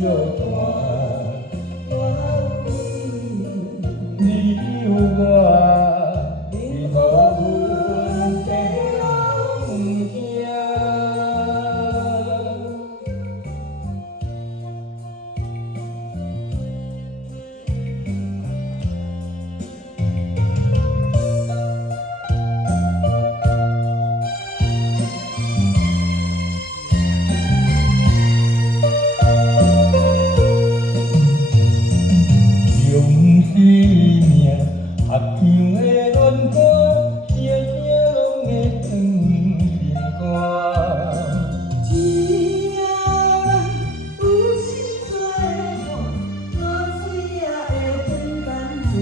小段，你有我，你何阮地人行？用生命合唱的恋歌，声声拢会传心肝。只要有心做伴，汗水也会变甘泉。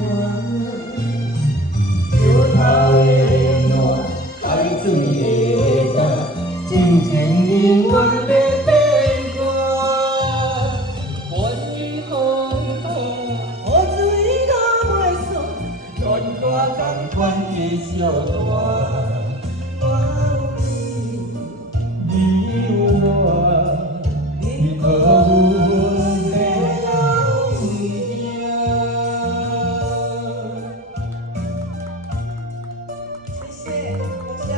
石头的暖，海水的干，真情永远要变卦。愿意风雨，雨水流袂煞，恋歌同款的小段。你有我，你何阮地人行？谢谢，多谢。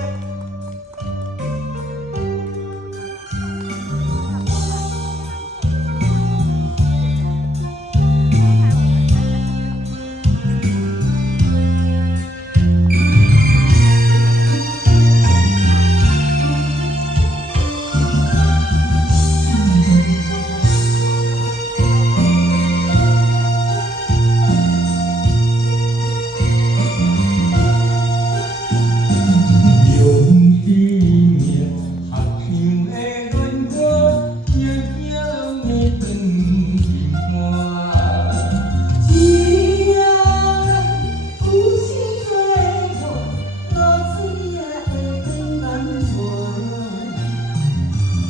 用生命合唱的恋歌，声声拢会传心肝。只要有心做伴，露水也会变甘泉。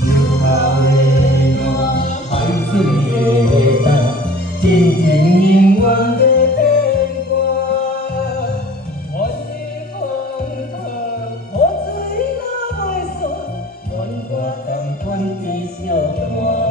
石头的暖，海水的干，真情永远要变卦。愿你风雨，雨水流袂煞，恋歌同款的小段。